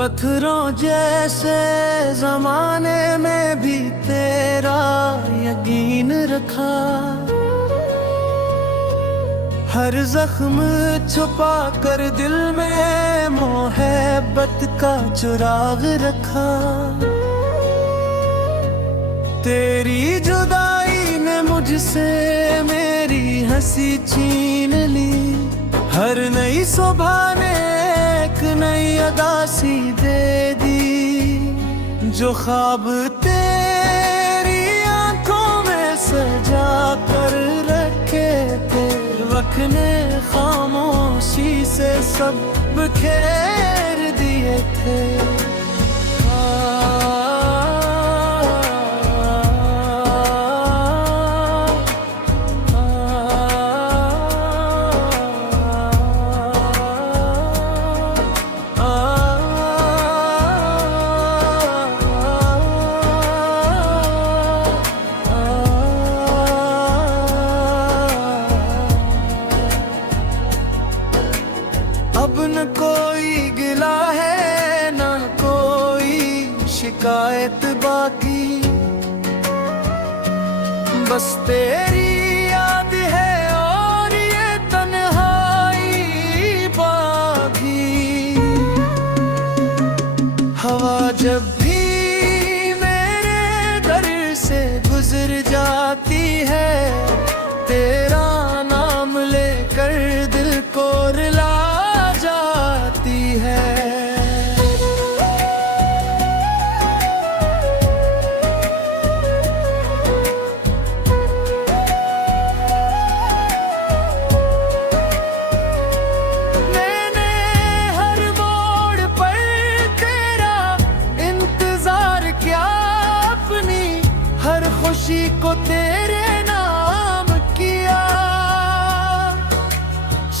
पत्थरों जैसे जमाने में भी तेरा यकीन रखा, हर जख्म छुपा कर दिल में मोहब्बत का चिराग रखा। तेरी जुदाई ने मुझसे मेरी हंसी छीन ली, हर नई सुबह ने एक नई अदासी दे दी। जो ख्वाब तेरी आंखों में सजा कर रखे थे, वक्त ने खामोशी से सब बिखेर दिए थे। अब न कोई गिला है न कोई शिकायत बाकी, बस तेरी याद है और ये तन्हाई बाकी। हवा जब भी मेरे दर से गुजर जाती है, तेरा नाम लेकर दिल को रुला है। मैंने हर मोड़ पर तेरा इंतजार किया, अपनी हर खुशी को तेरे नाम किया।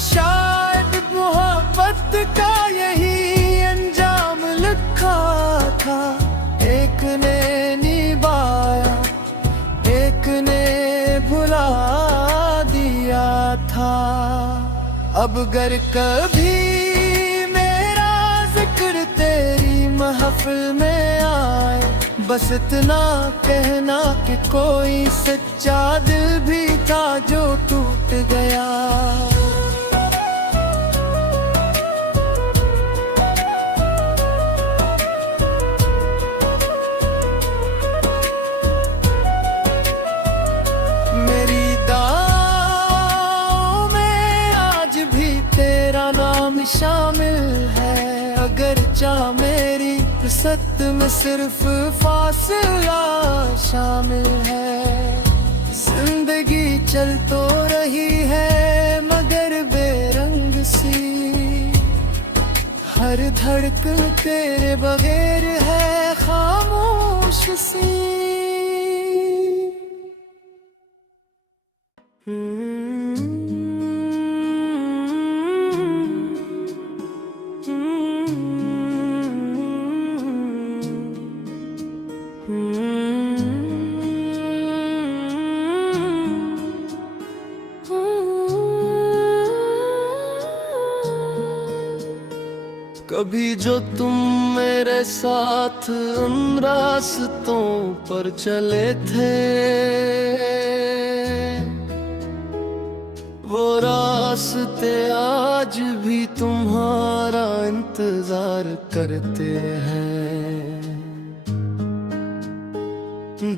शायद मोहब्बत का एक ने निभाया, एक ने भुला दिया था। अब अगर कभी मेरा जिक्र तेरी महफिल में आए, बस इतना कहना कि कोई सच्चा दिल भी था जो टूट गया। शामिल है अगर चाह मेरी सत में सिर्फ फासला शामिल है। जिंदगी चल तो रही है मगर बेरंग सी, हर धड़कन तेरे बगैर है खामोश सी। कभी जो तुम मेरे साथ उन रास्तों पर चले थे, वो रास्ते आज भी तुम्हारा इंतजार करते हैं।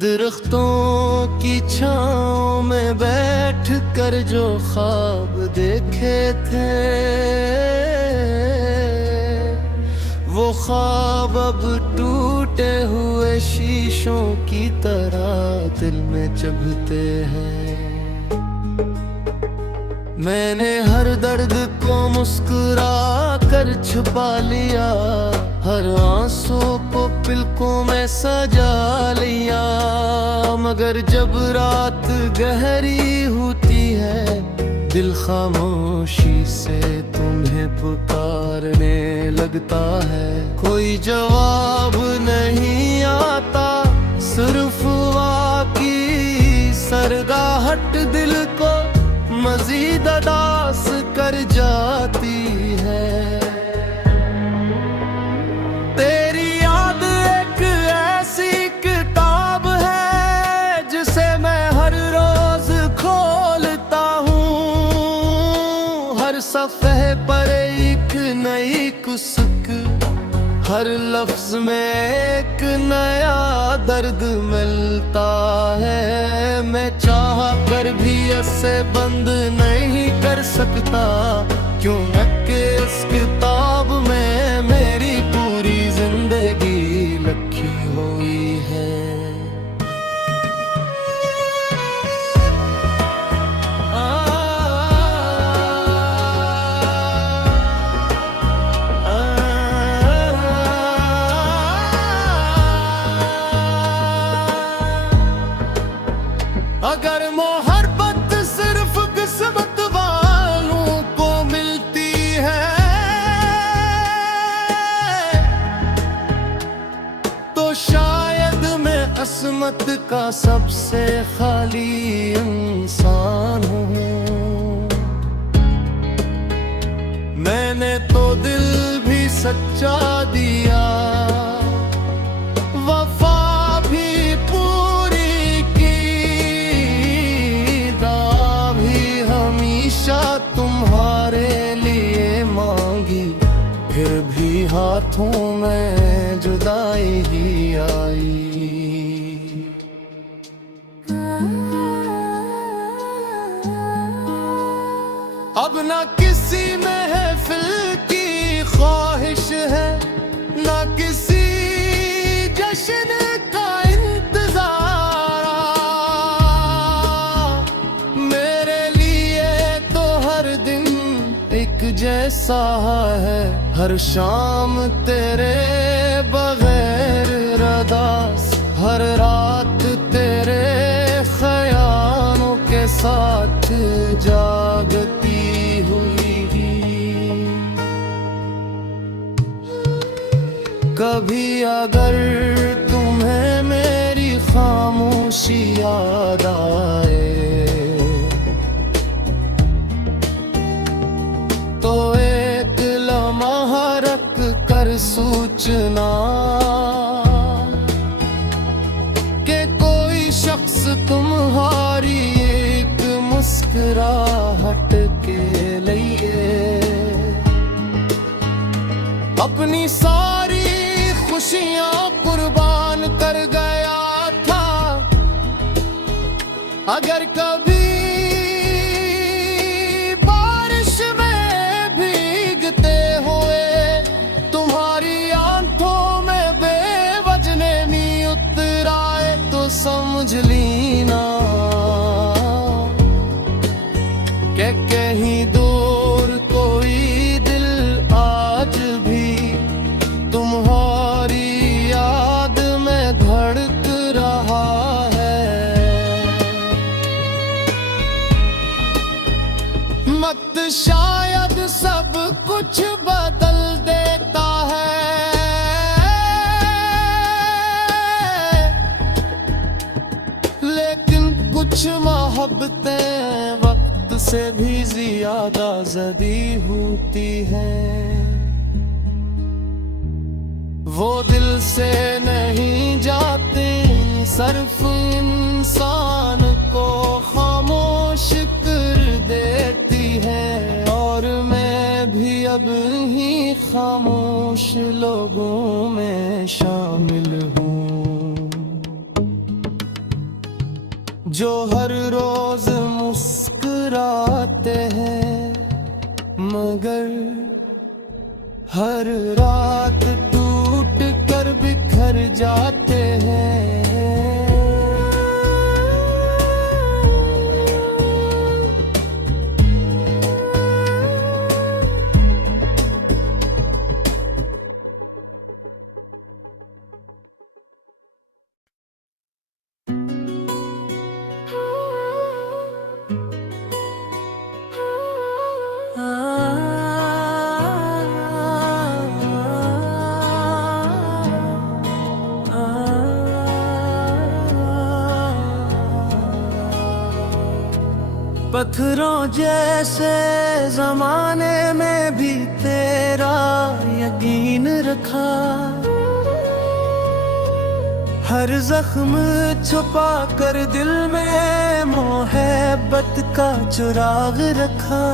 दरख्तों की छांव में बैठ कर जो ख्वाब देखे थे, वो ख्वाब अब टूटे हुए शीशों की तरह दिल में चुभते हैं। मैंने हर दर्द को मुस्कुरा कर छुपा लिया, हर आंसू को पलकों में सजा लिया। मगर जब रात गहरी होती है, दिल खामोशी से तुम्हें पुकारने लगता है। कोई जवाब नहीं आता, सिर्फ वाकी सरगाहट दिल को मजीद अदास कर जाती है। सफ़े पर एक नई कुसक, हर लफ्ज में एक नया दर्द मिलता है। मैं चाह कर भी इसे बंद नहीं कर सकता, क्योंकि इस किताब में मेरी पूरी जिंदगी लिखी हुई है। अगर मोहब्बत सिर्फ किस्मत वालों को मिलती है, तो शायद मैं किस्मत का सबसे खाली इंसान हूँ। मैंने तो दिल भी सच्चा दिया, वफा भी पूरी की, दुआ भी हमेशा तुम्हारे लिए मांगी, फिर भी हाथों में जुदाई ही आई। अब ना किसी महफिल की ख्वाहिश है, ना किसी जश्न का इंतजार। मेरे लिए तो हर दिन एक जैसा है, हर शाम तेरे बगैर रदास, हर रात तेरे ख्यालों के साथ जागती हुई। कभी अगर तुम्हें मेरी खामोशी याद आए, तो एक लम्हा रख कर सूचना कि कोई शख्स तुम्हारी एक मुस्कुराहट के लिए अपनी सारी खुशियां कुर्बान कर गया था। अगर कभी बारिश में भीगते हुए तुम्हारी आंखों में बेवजह नी उतर आए, तो समझ लीना कि कहीं दूर कोई दिल आज भी तुम्हारी याद में धड़क रहा है। वक्त शायद सब कुछ बदल देता है, लेकिन कुछ मोहब्बतें वक्त से भी ज्यादा ज़दी होती हैं। वो दिल से नहीं जाते, सिर्फ इंसान को खामोश कर देती है। और मैं भी अब ही खामोश लोगों में शामिल हूँ, जो हर रोज मुस्कुराते हैं, मगर हर रात टूट कर बिखर जाते हैं। पत्थरों जैसे जमाने में भी तेरा यकीन रखा, हर जख्म छुपा कर दिल में मोहब्बत का चिराग रखा।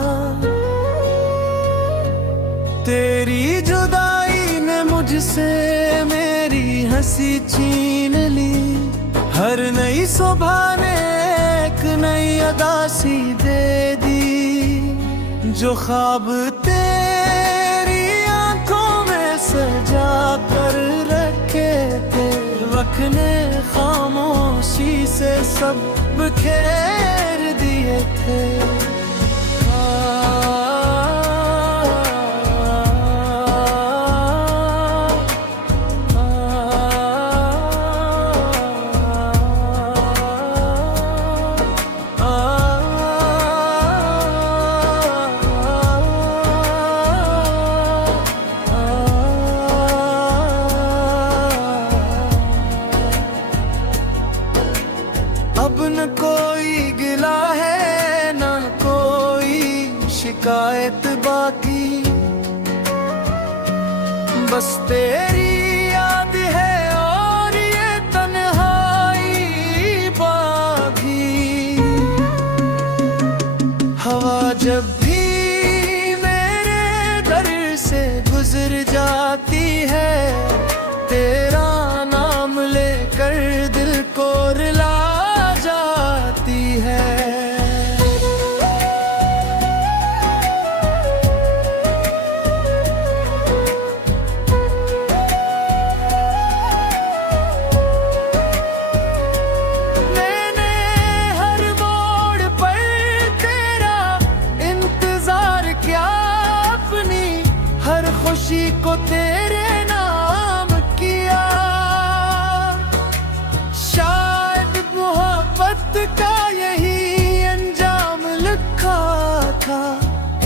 तेरी जुदाई ने मुझसे मेरी हंसी छीन ली। हर नई सुबह ने एक नई अदा सी दे दी। जो ख्वाब तेरी आंखों में सजा कर रखे थे, वक्त ने खामोशी से सब बिखेर दिए थे। अब न कोई गिला है न कोई शिकायत बाकी, बस तेरी याद है और ये तन्हाई बाकी। हवा जब भी मेरे घर से गुजर जाती है, तेरा नाम लेकर दिल को रुला जाती है। मैंने हर मोड़ पर तेरा इंतजार किया, अपनी हर खुशी को तेरे नाम किया। शायद मोहब्बत का यही अंजाम लिखा था,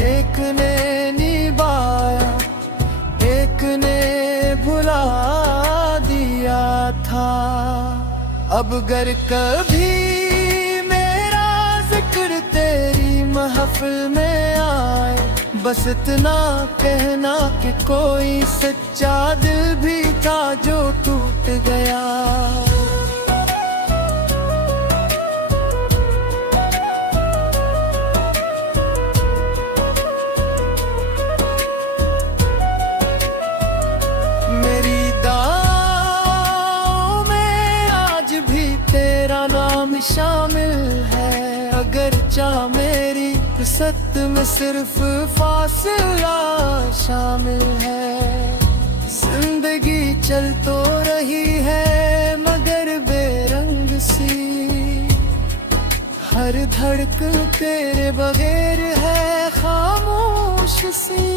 एक ने निभाया एक ने भुला दिया था। अब अगर कभी मेरा जिक्र तेरी महफिल में आए, बस इतना कहना कि कोई सच्चा दिल भी था जो टूट गया। शामिल है अगर चाह मेरी सत में सिर्फ फासला शामिल है। जिंदगी चल तो रही है मगर बेरंग सी, हर धड़कन तेरे बगैर है खामोश सी।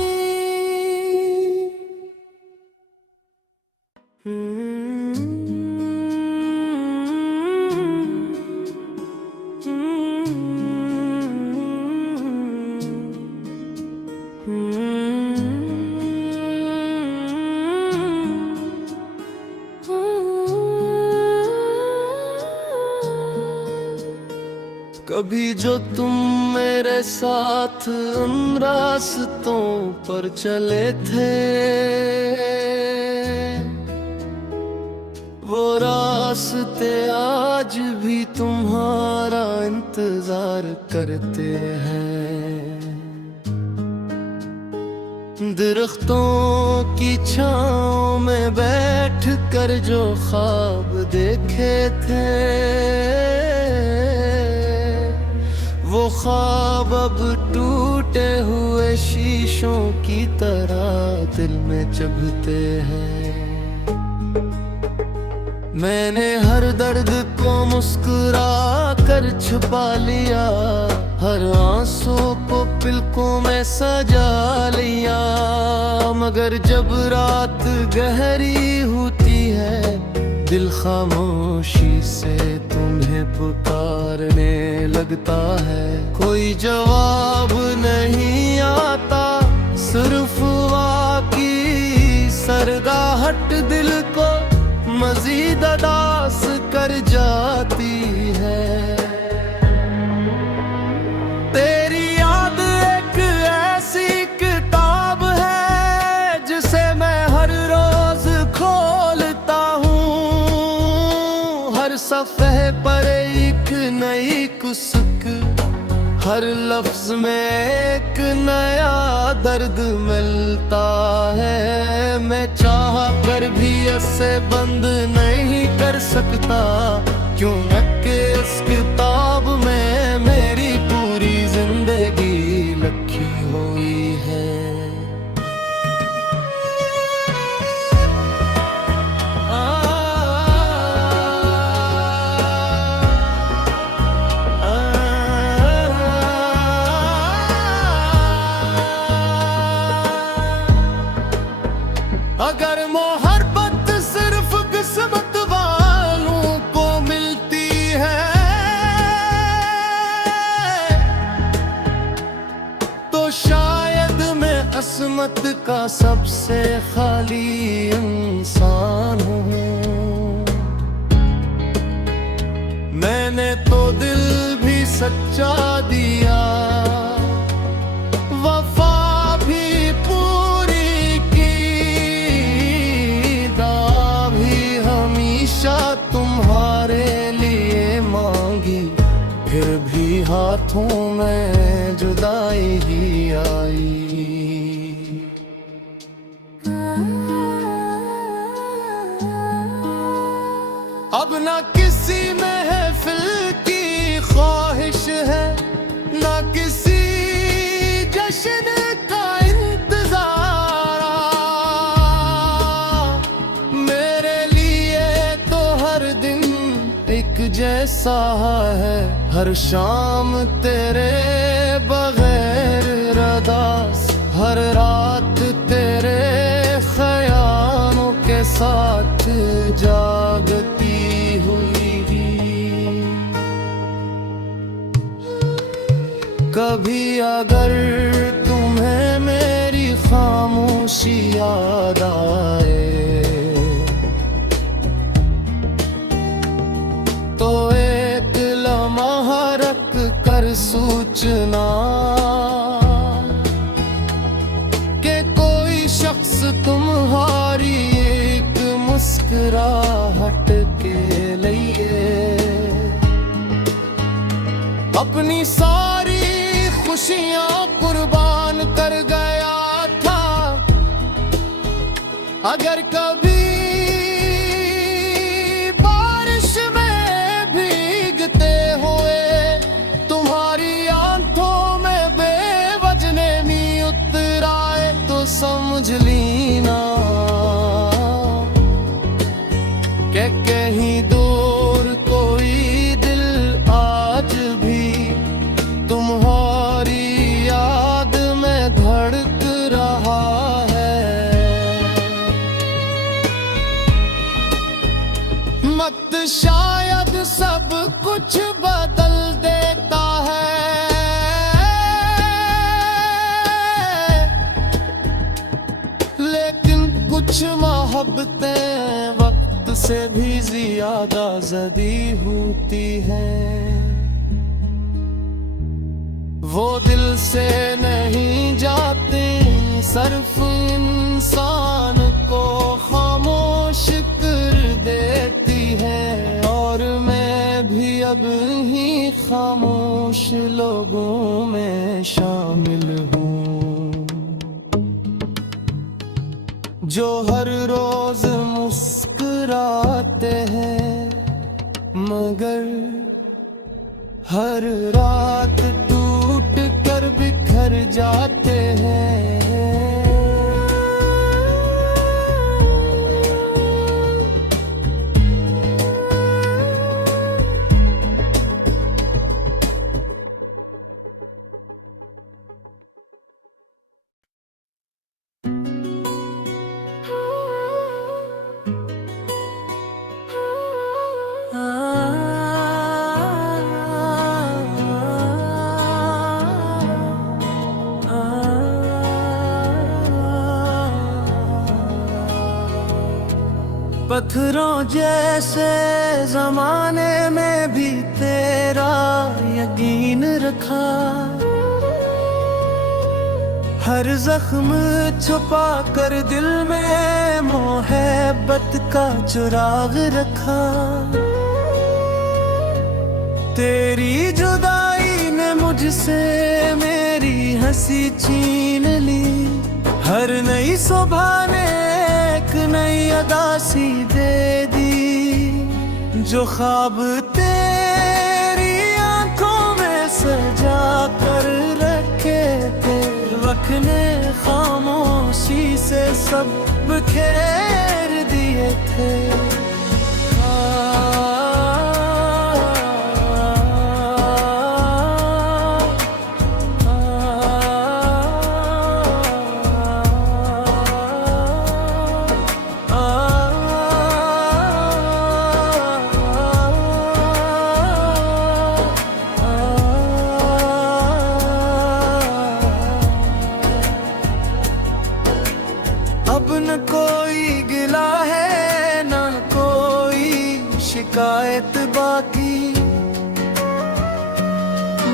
कभी जो तुम मेरे साथ उन रास्तों पर चले थे, वो रास्ते आज भी तुम्हारा इंतजार करते हैं। दरख्तों की छांव में बैठ कर जो ख्वाब देखे थे, वो ख्वाब अब टूटे हुए शीशों की तरह दिल में चुभते हैं। मैंने हर दर्द को मुस्कुरा कर छुपा लिया, हर आंसू को पलकों में सजा लिया। मगर जब रात गहरी होती है, दिल खामोशी से तुम्हें पुकारने लगता है। कोई जवाब नहीं आता, सिर्फ वाकी सरगाहट दिल को मजीद अदास कर जाती है। तेरी याद एक ऐसी किताब है जिसे मैं हर रोज खोलता हूँ। हर सफ़े पर एक नई कुसक, हर लफ्ज में एक नया दर्द मिलता है। मैं चाह कर भी इसे बंद नहीं कर सकता, क्यों कि इस किताब में मेरी पूरी जिंदगी लिखी हुई है। अगर मोहब्बत सिर्फ किस्मत वालों को मिलती है, तो शायद मैं किस्मत का सबसे खाली इंसान हूँ। मैंने तो दिल भी सच्चा दिया, वफा भी पूरी की, दुआ भी हमेशा तुम्हारे लिए मांगी, फिर भी हाथों में जुदाई ही आई। अब ना किसी महफिल की ख्वाहिश है, ना किसी जश्न का इंतजार। मेरे लिए तो हर दिन एक जैसा है, हर शाम तेरे बगैर रदास, हर रात तेरे ख्यालों के साथ जागती हुई। कभी अगर तुम्हें मेरी खामोशी याद आए, तो एक लम्हा रख कर सूचना कि कोई शख्स तुम्हारी एक मुस्कुराहट के लिए अपनी सारी खुशियां कुर्बान कर गया था। अगर कभी बारिश में भीगते हुए तुम्हारी आंखों में बेवजह नी उतर आए, तो समझ लेना कि कहीं दूर कोई दिल आज भी तुम्हारी याद में धड़क रहा है। वक्त शायद सब कुछ बदल देता है, लेकिन कुछ मोहब्बतें वक्त से भी ज्यादा ज़दी होती हैं। वो दिल से नहीं जाते, सिर्फ इंसान को खामोश कर देती है। और मैं भी अब ही खामोश लोगों में शामिल हूँ, जो हर रोज मुस्कुराते हैं, मगर हर रात टूट कर बिखर जाते हैं। पत्थरों जैसे जमाने में भी तेरा यकीन रखा, हर जख्म छुपा कर दिल में मोहब्बत का चिराग रखा। तेरी जुदाई ने मुझसे मेरी हंसी छीन ली। हर नई सुबह ने एक नई अदा सी दे दी। जो ख्वाब तेरी आंखों में सजा कर रखे थे, वक्त ने खामोशी से सब बिखेर दिए थे। अब न कोई गिला है न कोई शिकायत बाकी,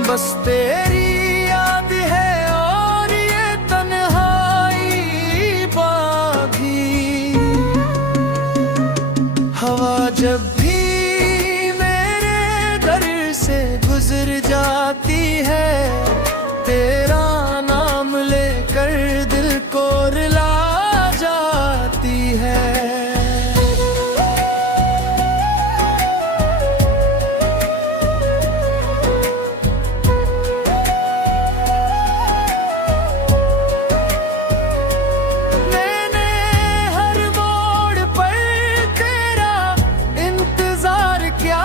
बस तेरी याद है और ये तन्हाई बाकी। हवा जब भी मेरे घर से गुजर जाती है, तेरा नाम लेकर दिल को रुला जाती है। मैंने हर मोड़ पर तेरा इंतजार किया,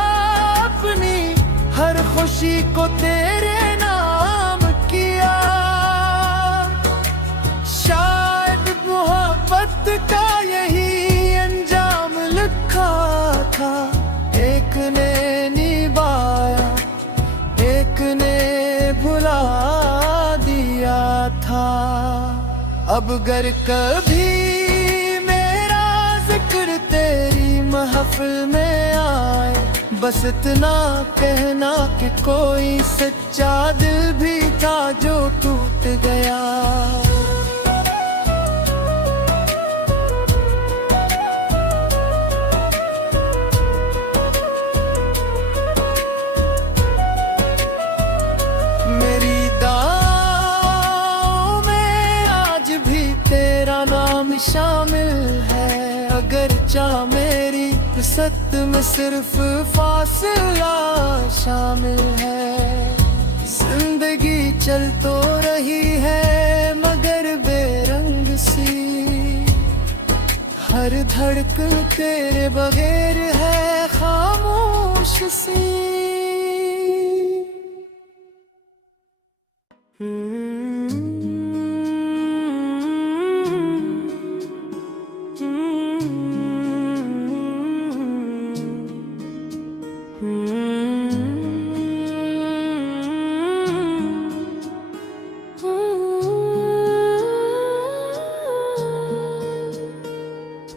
अपनी हर खुशी को तेरे नाम किया। शायद मोहब्बत का यही अंजाम लिखा था, एक ने निभाया एक ने भुला दिया था। अब अगर कभी मेरा जिक्र तेरी महफिल में आए, बस इतना कहना कि कोई सच्चा दिल भी था जो टूट गया। मेरी दाओं में आज भी तेरा नाम शामिल है, अगर चाह मेरी सत में सिर्फ फासला शामिल है। जिंदगी चल तो रही है मगर बेरंग सी, हर धड़कन तेरे बगैर है खामोश सी।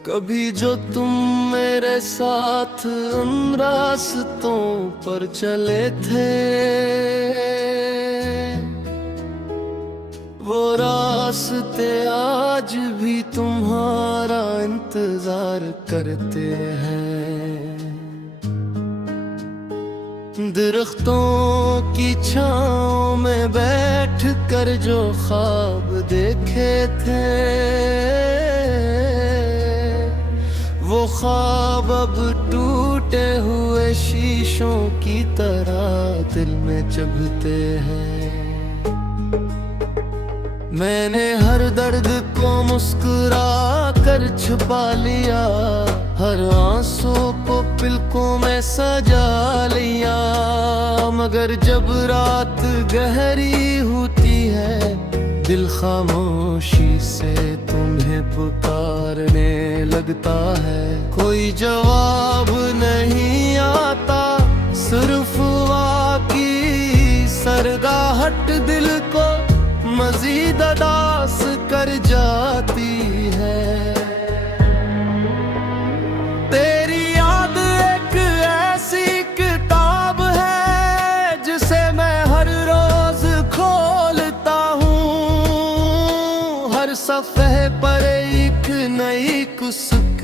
कभी जो तुम मेरे साथ उन रास्तों पर चले थे, वो रास्ते आज भी तुम्हारा इंतजार करते हैं। दरख्तों की छांव में बैठ कर जो ख्वाब देखे थे, वो ख्वाब अब टूटे हुए शीशों की तरह दिल में चुभते हैं। मैंने हर दर्द को मुस्कुरा कर छुपा लिया, हर आंसू को पलकों में सजा लिया। मगर जब रात गहरी होती है, दिल खामोशी से तुम्हें पुकारने लगता है। कोई जवाब नहीं आता, सिर्फ की सरगाहट दिल को मजीद अदास कर जाती है। तेरी याद एक ऐसी किताब है जिसे मैं हर रोज खोलता हूँ, हर सफ़े पर एक नई कुसक,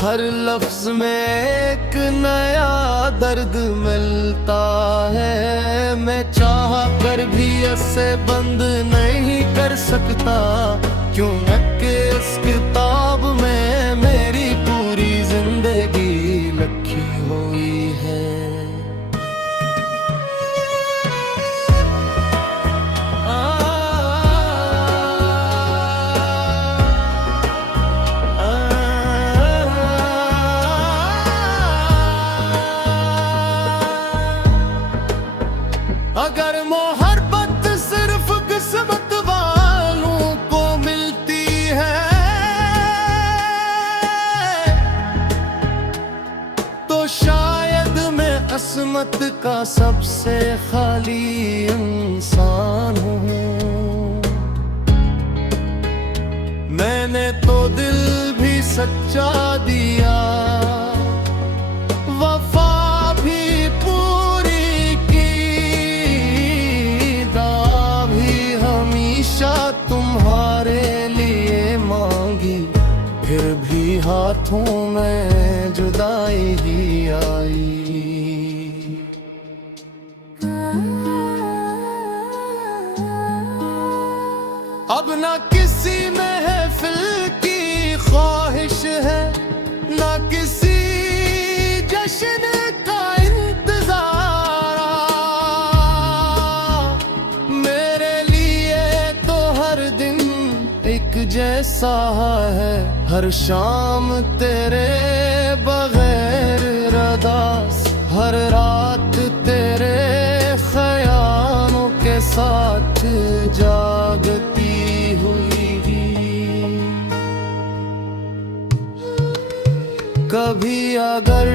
हर लफ्ज में एक नया दर्द मिलता है। मैं चाह कर भी इसे बंद नहीं कर सकता, क्यों कि इस किताब में मेरी पूरी जिंदगी लिखी हुई है। अगर मोहब्बत सिर्फ किस्मत वालों को मिलती है, तो शायद मैं किस्मत का सबसे खाली इंसान हूँ। मैंने तो दिल भी सच्चा दिया, वफा भी पूरी की, दुआ भी हमेशा तुम्हारे लिए मांगी, फिर भी हाथों में जुदाई ही आई। अब ना किसी महफिल की ख्वाहिश है, ना किसी जश्न का इंतजार। मेरे लिए तो हर दिन एक जैसा है, हर शाम तेरे बगैर रदास, हर रात तेरे ख्यालों के साथ जागती हुई। कभी अगर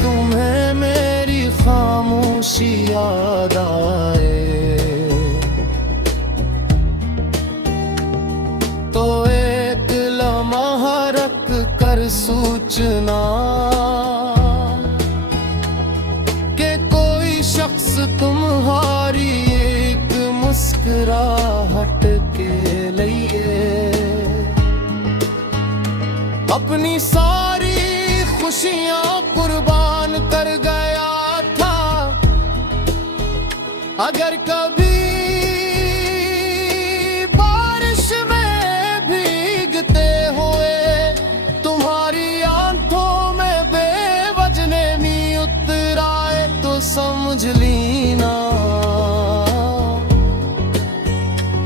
तुम्हें मेरी खामोशी याद आए, तो एक लम्हा रख कर सूचना कि कोई शख्स तुम्हारी एक मुस्कुराहट के लिए अपनी सारी खुशियां कुर्बान कर गया था। अगर कभी बारिश में भीगते हुए तुम्हारी आंखों में बेवजह नमी उतर आए, तो समझ लेना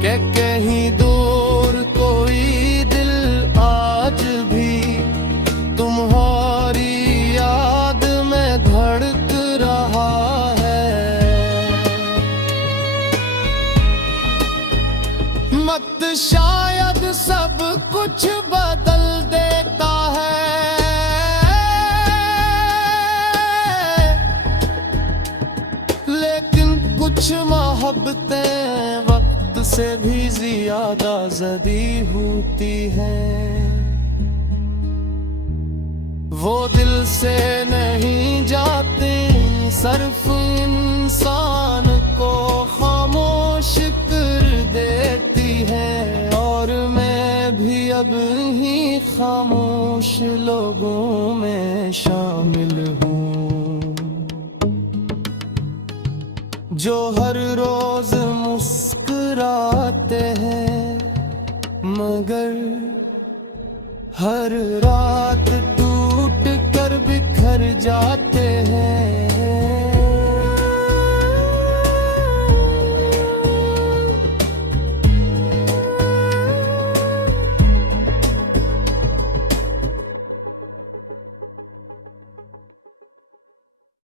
कि कहीं दूर कोई दिल आज भी तुम्हारी याद में धड़क रहा है। वक्त शायद सब कुछ बदल देता है, लेकिन कुछ मोहब्बतें वक्त से भी ज्यादा ज़दी होती हैं। वो दिल से नहीं जाते, सिर्फ इंसान को खामोश कर देती है। और मैं भी अब ही खामोश लोगों में शामिल हूँ, जो हर रोज मुस्कुराते हैं, मगर हर रात टूट कर बिखर जाते